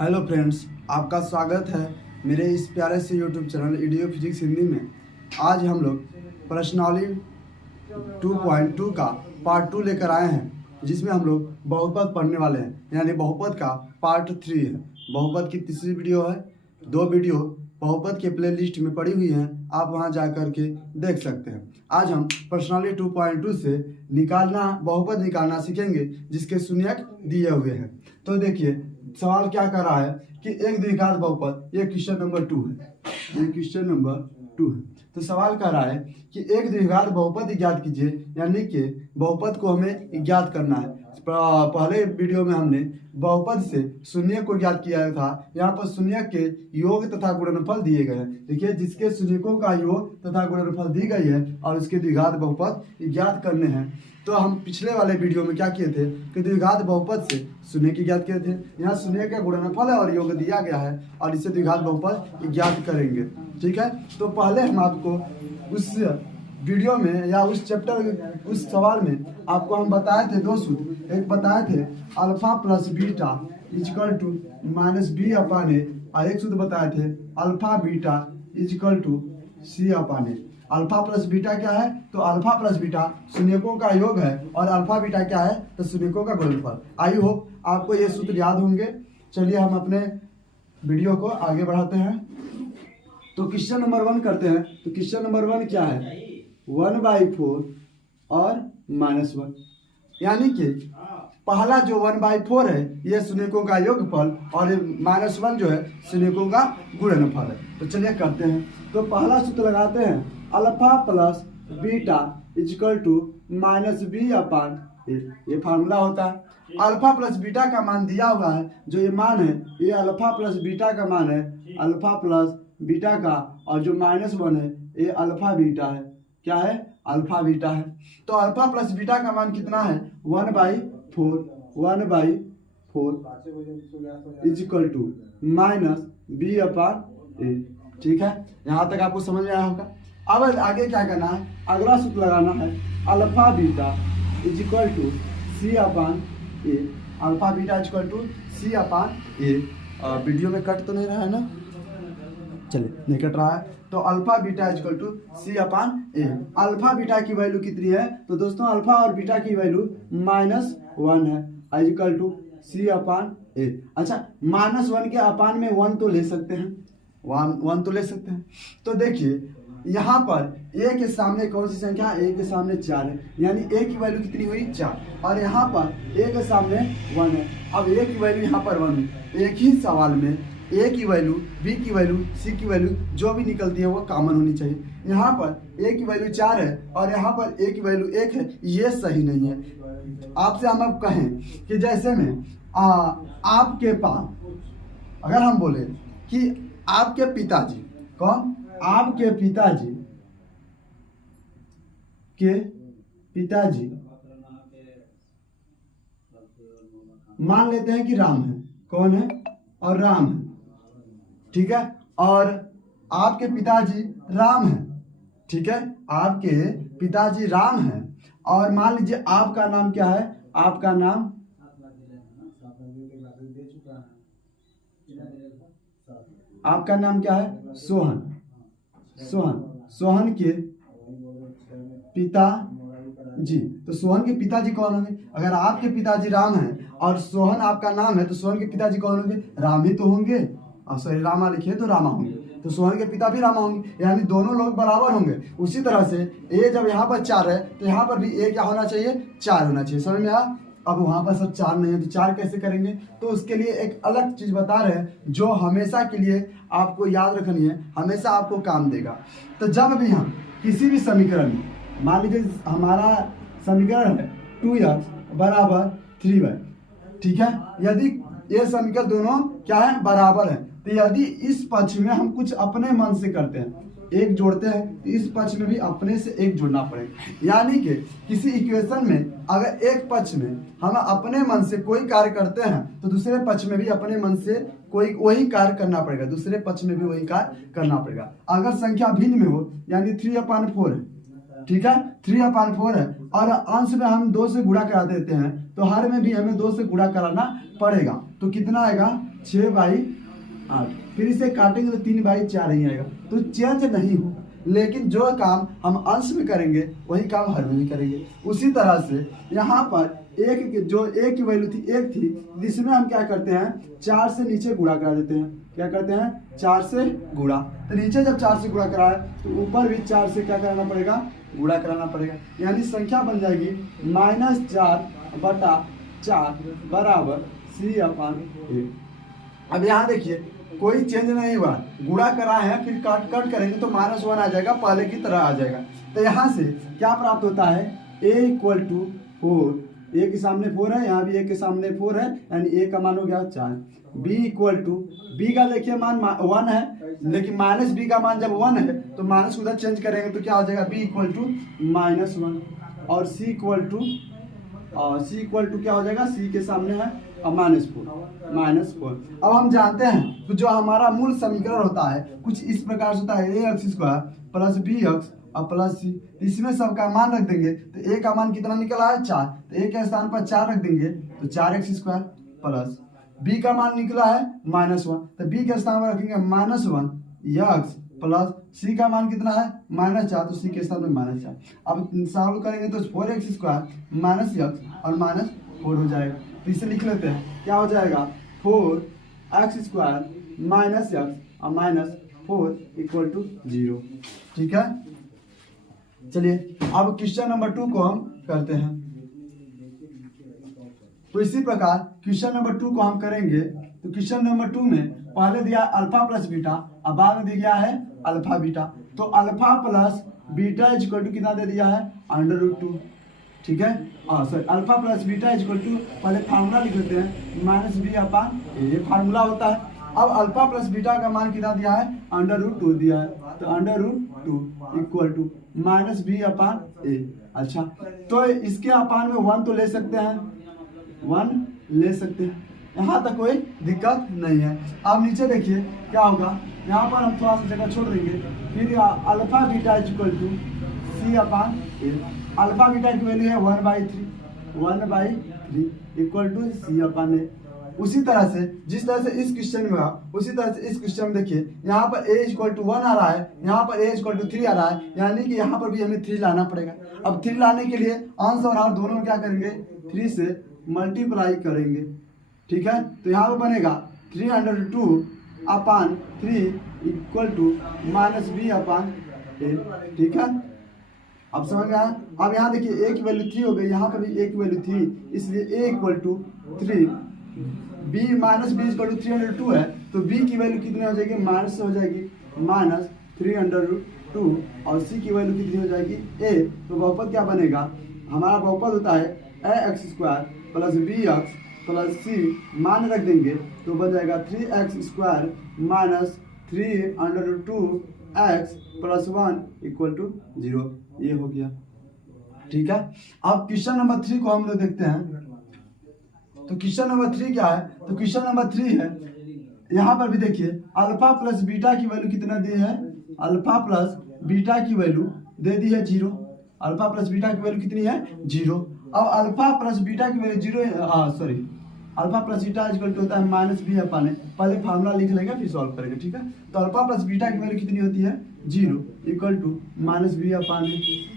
Hello friends, आपका स्वागत है मेरे इस प्यारे से YouTube channel EDO physics Hindi में। आज हम लोग प्रश्नावली 2.2 का पार्ट 2 लेकर आए हैं, जिसमें हम लोग बहुपद पढ़ने वाले हैं, यानी बहुपद का पार्ट 3 है। बहुपद की तीसरी वीडियो है। 2 वीडियो बहुपद के प्ले लिस्ट में पड़ी हुई हैं, आप वहां जा कर के देख सकते हैं। आज हम प्रश्नावली 2.2 से बहुपद निकालना सीखेंगे, जिसके शून्यक दिए हुए हैं। तो देखिए सवाल क्या कर रहा है कि एक द्विघात बहुपद, ये क्वेश्चन नंबर 2 है, ये क्वेश्चन नंबर 2 है। तो सवाल कर रहा है कि एक द्विघात बहुपद ज्ञात कीजिए, यानी कि बहुपद को हमें ज्ञात करना है। पहले वीडियो में हमने बहुपद से शून्य को ज्ञात किया था। यहाँ पर शून्य के योग तथा गुणनफल दिए गए हैं। देखिए, जिसके शून्यकों का योग तथा गुणनफल दी गई है और उसके द्विघात बहुपद ज्ञात करने हैं। तो हम पिछले वाले वीडियो में क्या किए थे कि द्विघात बहुपद से शून्य की ज्ञात किए थे। यहाँ शून्य का गुणनफल है और योग दिया गया है, और इसे द्विघात बहुपद ज्ञात करेंगे। ठीक है, तो पहले हम आपको उस वीडियो में या उस चैप्टर उस सवाल में आपको हम बताए थे 2 सूत्र। एक बताए थे alpha plus beta equal to minus B upon A, और एक सूत्र बताए थे alpha beta equal to C upon A. Alpha plus beta क्या है? तो अल्फा प्लस बीटा शून्यकों का योग है, और अल्फा बीटा क्या है? तो शून्यकों का गुणनफल। आई होप आपको ये सूत्र याद होंगे। चलिए हम अपने वीडियो को आगे बढ़ाते हैं। तो क्वेश्चन नंबर 1 करते हैं। तो क्वेश्चन नंबर 1 क्या है? 1/4 और -1, यानी कि पहला जो 1/4 है ये शून्यकों का योगफल, और -1 जो है शून्यकों का गुणनफल है। तो चलिए करते हैं। तो पहला सूत्र लगाते हैं, alpha plus beta equal to minus B upon A. ये फार्मूला होता है। अल्फा प्लस बीटा का मान दिया हुआ है, जो ये मान है ये अल्फा प्लस बीटा का मान है, अल्फा प्लस बीटा का, और जो -1 है ये अल्फा बीटा है। क्या है? अल्फा बीटा है। तो अल्फा प्लस बीटा का मान कितना है? 1/4 is equal to minus B upon ए। ठीक है, यहाँ तक आपको समझ में आया होगा। अब आगे क्या करना है? अगला सूत्र लगाना है, alpha beta equal to C upon A. Alpha beta equal to C upon A. Video में कट तो नहीं रहा है ना? चलिए, नहीं कट रहा है। तो alpha beta equal to C upon A. Alpha beta की वैल्यू कितनी है? तो दोस्तों अल्फा और बीटा की वैल्यू -1 है, इजकल टू सी अपान ए। अच्छा, -1 के अपान में 1 तो ले सकते हैं, 1 तो ले सकते हैं। तो देखिए यहाँ पर a के सामने कौन सी संख्या? a के सामने 4 है, यानी a की वैल्यू कितनी हुई? 4। और यहाँ पर a के सामने 1 है। अब a की वैल्यू यहाँ पर 1 है। एक ही सवाल में a की वैल्यू, b की वैल्यू, c की वैल्यू जो भी निकलती है वो कॉमन होनी चाहिए। यहाँ पर a की वैल्यू 4 है और यहाँ पर a की वैल्यू 1 है, ये सही नहीं है। आपसे हम अब कहें कि जैसे में आपके पास अगर हम बोले कि आपके पिताजी, कौन? आपके पिताजी मान लेते हैं कि राम है। कौन है? और राम है। ठीक है, और आपके पिताजी राम है। ठीक है, आपके पिताजी राम है, और मान लीजिए आपका नाम क्या है? आपका नाम क्या है? सोहन। सोहन के पिताजी। तो सोहन के पिताजी कौन होंगे? अगर आपके पिताजी राम हैं और सोहन आपका नाम है, तो सोहन के पिताजी कौन होंगे? राम ही तो होंगे। सॉरी, रामा लिखिए तो रामा होंगे, तो सोहन के पिता भी रामा होंगे, यानी दोनों लोग बराबर होंगे। उसी तरह से ए जब यहाँ पर 4 है तो यहाँ पर भी ए क्या होना चाहिए? 4 होना चाहिए। समझ में आया? अब वहाँ पर सब 4 नहीं है, तो 4 कैसे करेंगे? तो उसके लिए एक अलग चीज बता रहे हैं, जो हमेशा के लिए आपको याद रखनी है, हमेशा आपको काम देगा। तो जब भी हम किसी भी समीकरण में, मान लीजिए हमारा समीकरण है 2x बराबर 3y। ठीक है, यदि ये समीकरण दोनों क्या है? बराबर है, तो यदि इस पक्ष में हम कुछ अपने मन से करते हैं, 1 जोड़ते हैं, तो इस पक्ष में भी अपने से 1 जोड़ना पड़ेगा। यानी कि किसी इक्वेशन में अगर एक पक्ष में हम अपने मन से कोई कार्य करते हैं, तो दूसरे पक्ष में भी अपने मन से कोई वही कार्य करना पड़ेगा, दूसरे पक्ष में भी वही कार्य करना पड़ेगा। अगर संख्या भिन्न में हो, यानी 3/4 है, ठीक है, 3/4 है, और अंश में हम 2 से गुणा करा देते हैं, तो हर में भी हमें 2 से गुणा कराना पड़ेगा। तो कितना आएगा? 6/8। फिर इसे काटेंगे तो 3/4 ही आएगा। तो चेंज नहीं हो, लेकिन जो काम हम अंश में करेंगे वही काम हर में भी करेंगे। उसी तरह से यहाँ पर जो एक की वैल्यू थी 1 थी, जिसमें हम क्या करते हैं 4 से नीचे गुणा करा देते हैं। क्या करते हैं 4 से गुणा। तो नीचे जब 4 से गुणा कराए तो ऊपर भी 4 से क्या कराना पड़ेगा, गुणा कराना पड़ेगा। यानी संख्या बन जाएगी -4/4 बराबर C/8। अब यहाँ देखिए कोई चेंज नहीं हुआ, गुणा कराए हैं, फिर कट करेंगे तो -1 आ जाएगा, पहले की तरह आ जाएगा। तो यहाँ से क्या प्राप्त होता है, a = 4, a के सामने 4 है, यहाँ भी a के सामने 4 है, यानी a का मान हो गया 4। b = b का देखिए मान 1 है, लेकिन -b का मान जब 1 है तो माइनस उधर चेंज करेंगे तो क्या हो जाएगा, b = -1। और c = क्या हो जाएगा, c के सामने है -4। अब हम जानते हैं तो जो हमारा मूल समीकरण होता है कुछ इस प्रकार से होता है, ax² + bx और प्लस c। इसमें सबका मान रख देंगे तो a का मान कितना निकला है 4, तो a के स्थान पर 4 रख देंगे तो 4x² प्लस b का मान निकला है -1, तो b के स्थान पर रखेंगे -1x प्लस c का मान कितना है -4, तो c के स्थान पर -4। अब सॉल्व करेंगे तो 4x² -x और -4 हो जाएगा। तो इसे लिख लेते हैं, क्या हो जाएगा 4x² - x और -4 = 0। ठीक है, चलिए अब क्वेश्चन नंबर 2 को हम करते हैं। तो इसी प्रकार क्वेश्चन नंबर 2 को हम करेंगे। तो क्वेश्चन नंबर 2 में पहले दिया अल्फा प्लस बीटा, अब बाद में दिया है अल्फा बीटा। तो अल्फा प्लस बीटा = कितना दे दिया है √2। ठीक है, सॉरी अल्फा प्लस बीटा = पहले फार्मूला लिख लेते हैं -b/a, ये फार्मूला होता है। अब अल्फा प्लस बीटा का मान कितना दिया है √2 दिया है, तो √2 = -b/a। अच्छा, तो इसके अपान में 1 तो ले सकते हैं, 1 ले सकते हैं, यहाँ तक कोई दिक्कत नहीं है। अब नीचे देखिए क्या होगा, यहाँ पर हम थोड़ा सा जगह छोड़ देंगे। फिर alpha beta = C/a। Alpha beta की वैल्यू है 1/3 = C/a। उसी तरह से जिस तरह से इस क्वेश्चन में हुआ उसी तरह से इस क्वेश्चन में देखिए, यहाँ पर a = 1 आ रहा है, यहाँ पर a = 3 आ रहा है, यानी कि यहाँ पर भी हमें 3 लाना पड़ेगा। अब 3 लाने के लिए अंश और हर दोनों क्या करेंगे, 3 से मल्टीप्लाई करेंगे। ठीक है, तो यहाँ पर बनेगा 302/3 = -b/a। ठीक है, अब समझ में आया। अब यहाँ देखिए a की वैल्यू 3 हो गई, यहाँ पर भी a की वैल्यू 3, इसलिए a = 3, b = 302 है, तो b की वैल्यू कितनी हो जाएगी, माइनस हो जाएगी -302, और c की वैल्यू कितनी हो जाएगी a। तो बहुपद क्या बनेगा, हमारा बहुपद होता है ax² + bx प्लस c, मान रख देंगे तो बन जाएगा 3x² - 3√2x + 1 = 0। ये हो गया। ठीक है, अब क्वेश्चन नंबर 3 को हम लोग देखते हैं। तो क्वेश्चन नंबर 3 क्या है, तो क्वेश्चन नंबर 3 है, यहाँ पर भी देखिए अल्फा प्लस बीटा की वैल्यू कितना दी है, अल्फा प्लस बीटा की वैल्यू दे दी है 0। अल्फा प्लस बीटा की वैल्यू कितनी है 0। अब अल्फा प्लस बीटा की वैल्यू 0, अल्फा प्लस बीटा = होता है -b/a। पहले फार्मूला लिख लेंगे फिर सॉल्व करेंगे। ठीक है, तो अल्फा प्लस बीटा की वैल्यू कितनी होती है 0 = -b/a।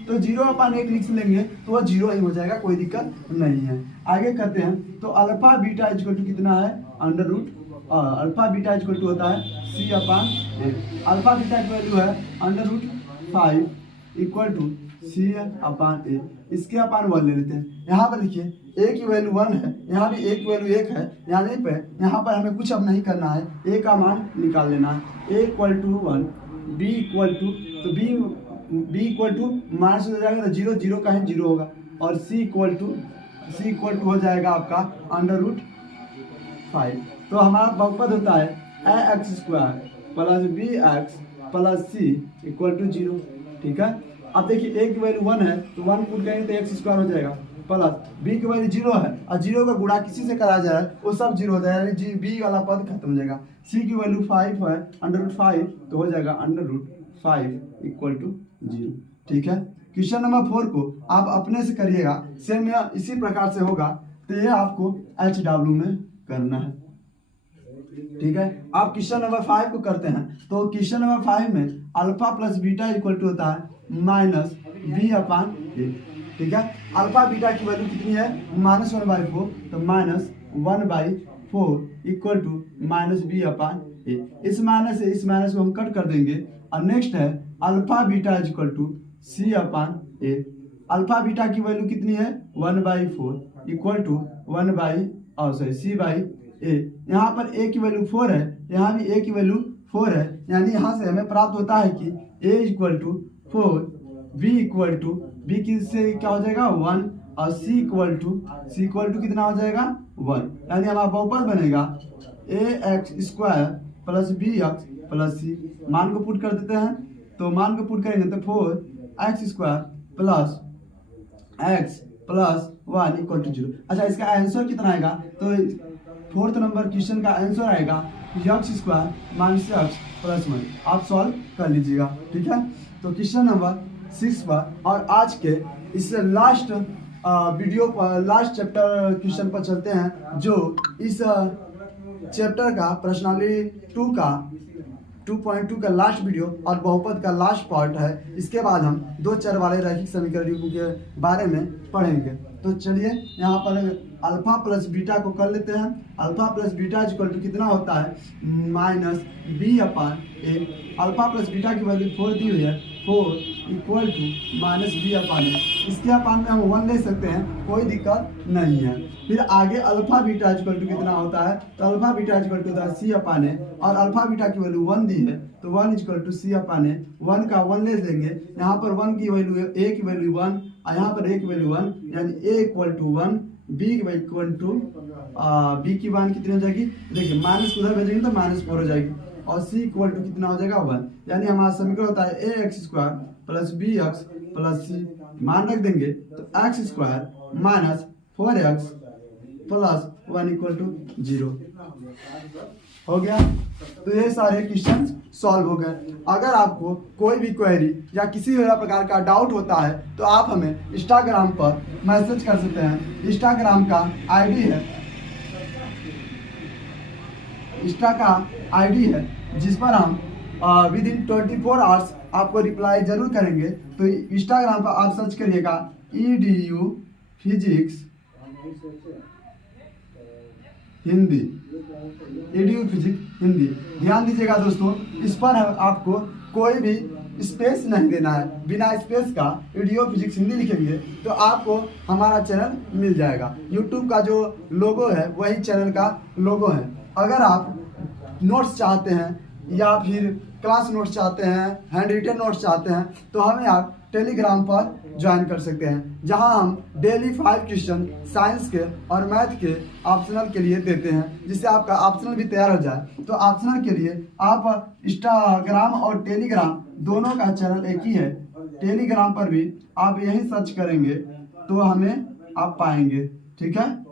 तो 0/8 लिख लेंगे तो वह 0 ही हो जाएगा, कोई दिक्कत नहीं है। आगे करते हैं, तो अल्फा बीटा = कितना है अल्फा बीटा = होता है C/a। अल्फा बीटा की वैल्यू है √5 = C/a। इसके अपान 1 ले लेते हैं। यहाँ पर देखिए a की वैल्यू 1 है, यहाँ भी a की वैल्यू 1 है, यानी पे यहाँ पर हमें कुछ अब नहीं करना है, a का मान निकाल लेना है। a = 1, b तो b माइनस हो जाएगा तो 0 0 का है 0 होगा, और c = हो जाएगा आपका √5। तो हमारा बहुपद होता है ax² + bx + c = 0। ठीक है, अब देखिए a की वैल्यू 1 है तो 1 पुट करेंगे तो x² हो जाएगा, प्लस b की वैल्यू 0 है और 0 का गुणा किसी से करा जाए वो सब 0 हो जाएगा, यानी b वाला पद खत्म हो जाएगा। c की वैल्यू 5 है, √5 तो हो जाएगा √5 = 0। ठीक है, क्वेश्चन नंबर 4 को आप अपने से करिएगा, सेम इसी प्रकार से होगा, तो ये आपको HW में करना है। ठीक है। आप क्वेश्चन नंबर 5 को करते हैं तो क्वेश्चन नंबर 5 में alpha plus beta equal to होता है माइनस बी अपान ए। ठीक है, अल्फा बीटा की वैल्यू कितनी है -1/4, तो -1/4 equal to minus B upon ए। इस माइनस से इस माइनस को हम कट कर देंगे और नेक्स्ट है alpha beta is equal to C upon A. Alpha beta की वैल्यू कितनी है 1/4 equal to C by A. यहाँ पर ए की वैल्यू 4 है, यहाँ भी ए की वैल्यू 4 है, यानी यहाँ से हमें प्राप्त होता है कि A equal to 4, B equal to B किससे क्या हो जाएगा 1 और सी इक्वल टू कितना हो जाएगा 1, यानी हमारा बहुपद बनेगा ax² प्लस bx प्लस सी। मान को पुट कर देते हैं, तो मान को पुट करेंगे तो 4x² plus x plus 1 equal to 0। अच्छा, इसका आंसर कितना आएगा, तो 4th नंबर क्वेश्चन का आंसर आएगा x² माइनस x प्लस 1। आप सॉल्व कर लीजिएगा। ठीक है, तो क्वेश्चन नंबर 6 पर और आज के इस लास्ट वीडियो पर लास्ट चैप्टर क्वेश्चन पर चलते हैं, जो इस चैप्टर का पर्सनालिटी 2.2 का लास्ट वीडियो और बहुपद का लास्ट पार्ट है। इसके बाद हम 2 चर वाले रैखिक समीकरणों के बारे में पढ़ेंगे। तो चलिए यहाँ पर अल्फा प्लस बीटा को कर लेते हैं। Alpha plus beta equal to कितना होता है minus B upon A. Alpha plus beta की वैल्यू 4 दी हुई है, 4 equal to minus B upon A. इसके अपान में हम 1 ले सकते हैं, कोई दिक्कत नहीं है। फिर आगे अल्फा बीटा इक्वल टू कितना होता है, तो अल्फा बीटा इक्वल टू होता है सी अपान ए, और अल्फा बीटा की वैल्यू 1 दी है, तो 1 इक्वल टू सी अपान ए। 1 का 1 ले लेंगे, यहाँ पर 1 की वैल्यू ए की वैल्यू 1 और यहाँ पर ए की वैल्यू 1, यानी A equal to 1, B equal to B की मान कितनी हो जाएगी, देखिए माइनस उधर भेजेंगे तो -4 हो जाएगी, और सी इक्वल टू कितना हो जाएगा 1, यानी हमारा समीकरण होता है ax² प्लस bx प्लस सी। मान रख देंगे तो x² minus 4x plus 1 equal to 0 हो गया। तो ये सारे क्वेश्चन सॉल्व हो गए। अगर आपको कोई भी क्वेरी या किसी भी प्रकार का डाउट होता है तो आप हमें इंस्टाग्राम पर मैसेज कर सकते हैं। इंस्टाग्राम का आईडी है जिस पर हम विद इन 24 आवर्स आपको रिप्लाई जरूर करेंगे। तो इंस्टाग्राम पर आप सर्च करिएगा EDU physics Hindi, EDU physics Hindi. ध्यान दीजिएगा दोस्तों, इस पर आपको कोई भी स्पेस नहीं देना है। बिना स्पेस का EDU फिजिक्स हिंदी लिखेंगे तो आपको हमारा चैनल मिल जाएगा। यूट्यूब का जो लोगो है वही चैनल का लोगो है। अगर आप नोट्स चाहते हैं या फिर क्लास नोट्स चाहते हैं, हैंड रिटन नोट्स चाहते हैं, तो हमें आप टेलीग्राम पर ज्वाइन कर सकते हैं, जहां हम डेली 5 क्वेश्चन साइंस के और मैथ के ऑप्शनल के लिए देते हैं, जिससे आपका ऑप्शनल भी तैयार हो जाए। तो ऑप्शनल के लिए आप इंस्टाग्राम और टेलीग्राम दोनों का चैनल एक ही है। टेलीग्राम पर भी आप यही सर्च करेंगे तो हमें आप पाएंगे। ठीक है,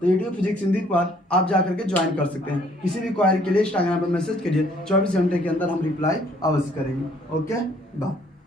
तो EDU फिजिक्स हिंदी पर आप जाकर के ज्वाइन कर सकते हैं। किसी भी क्वेरी के लिए इंस्टाग्राम पर मैसेज करिए, 24 घंटे के अंदर हम रिप्लाई अवश्य करेंगे। Okay, bye.